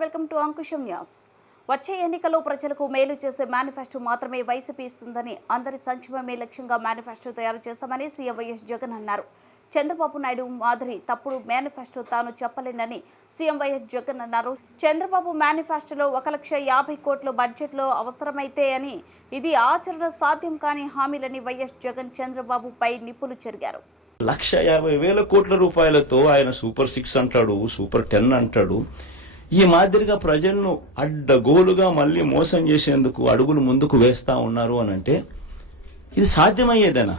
Welcome to Ankusam news. వచ్చే ఎన్నికల్లో ప్రజలకు మేలు చేసే మేనిఫెస్టో మాత్రమే వైసీపీ ఇస్తుందని అందరి సంక్షేమమే లక్ష్యంగా మేనిఫెస్టో తయారు చేశామని సీఎం వైఎస్ జగన్ అన్నారు. చంద్రబాబు నాయుడు మాదిరి తప్పుడు మేనిఫెస్టో తాను చెప్పలేనని సీఎం వైఎస్ జగన్ అన్నారు. చంద్రబాబు మేనిఫెస్టోలో ఒక లక్ష యాభై కోట్ల బడ్జెట్లో అవసరమైతే అని ఇది ఆచరణ సాధ్యం కాని హామీలని వైఎస్ జగన్ చంద్రబాబుపై నిప్పులు చెరిగారు. లక్ష యాభై వేల కోట్ల రూపాయలతో ఆయన సూపర్ సిక్స్ అంటాడు సూపర్ టెన్ అంటాడు. ఈ మాదిరిగా ప్రజలను అడ్డగోలుగా మళ్ళీ మోసం చేసేందుకు అడుగులు ముందుకు వేస్తా ఉన్నారు అని అంటే ఇది సాధ్యమయ్యేదేనా?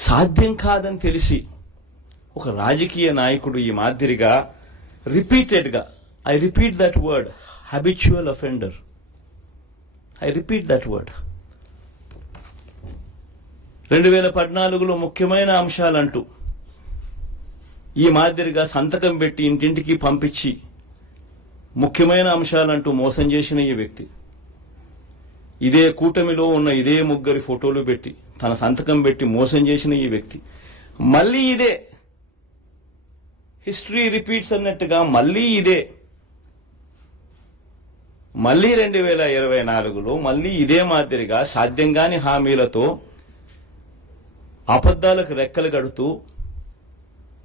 సాధ్యం కాదని తెలిసి ఒక రాజకీయ నాయకుడు ఈ మాదిరిగా రిపీటెడ్గా I repeat that word habitual offender I repeat that word రెండు వేల పద్నాలుగులో ముఖ్యమైన అంశాలంటూ ఈ మాదిరిగా సంతకం పెట్టి ఇంటింటికి పంపించి ముఖ్యమైన అంశాలంటూ మోసం చేసిన ఈ వ్యక్తి. ఇదే కూటమిలో ఉన్న ఇదే ముగ్గురి ఫోటోలు పెట్టి తన సంతకం పెట్టి మోసం చేసిన ఈ వ్యక్తి. మళ్ళీ ఇదే. హిస్టరీ రిపీట్స్ అన్నట్టుగా మళ్ళీ ఇదే. మళ్ళీ రెండు వేల ఇరవై నాలుగులో మళ్ళీ ఇదే మాదిరిగా సాధ్యం కాని హామీలతో అబద్దాలకు రెక్కలు కడుతూ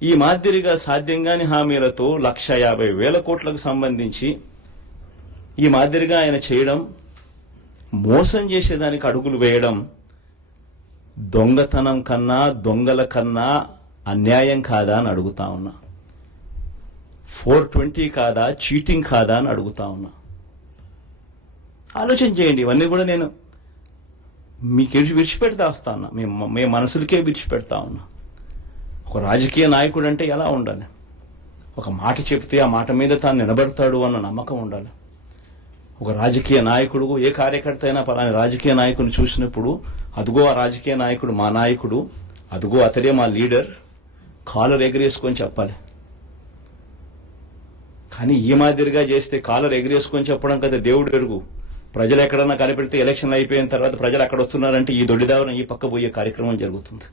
ఈ మాదిరిగా సాధ్యంగాని హామీలతో లక్ష యాభై వేల కోట్లకు సంబంధించి ఈ మాదిరిగా ఆయన చేయడం మోసం చేసేదానికి అడుగులు వేయడం దొంగతనం కన్నా దొంగల కన్నా అన్యాయం కాదా అని అడుగుతా ఉన్నా. ఫోర్ ట్వంటీ కాదా చీటింగ్ కాదా అని అడుగుతా ఉన్నా. ఆలోచన చేయండి ఇవన్నీ కూడా నేను మీకు విడిచిపెడతా వస్తా ఉన్నా. మేము మీ మనసులకే విడిచిపెడతా ఉన్నా. ఒక రాజకీయ నాయకుడు అంటే ఎలా ఉండాలి? ఒక మాట చెప్తే ఆ మాట మీద తాను నిలబడతాడు అన్న నమ్మకం ఉండాలి. ఒక రాజకీయ నాయకుడు ఏ కార్యకర్త అయినా పలాని రాజకీయ నాయకుని చూసినప్పుడు అదుగో ఆ రాజకీయ నాయకుడు మా నాయకుడు అదుగో అతడే మా లీడర్ కాలర్ ఎగరేసుకొని చెప్పాలి. కానీ ఈ మాదిరిగా చేస్తే కాలర్ ఎగరేసుకొని చెప్పడం కదా దేవుడు ఎరుగు. ప్రజలు ఎక్కడన్నా కనిపెడితే ఎలక్షన్ అయిపోయిన తర్వాత ప్రజలు అక్కడ వస్తున్నారంటే ఈ దొడ్డిదావరం ఈ పక్క పోయే కార్యక్రమం జరుగుతుంది.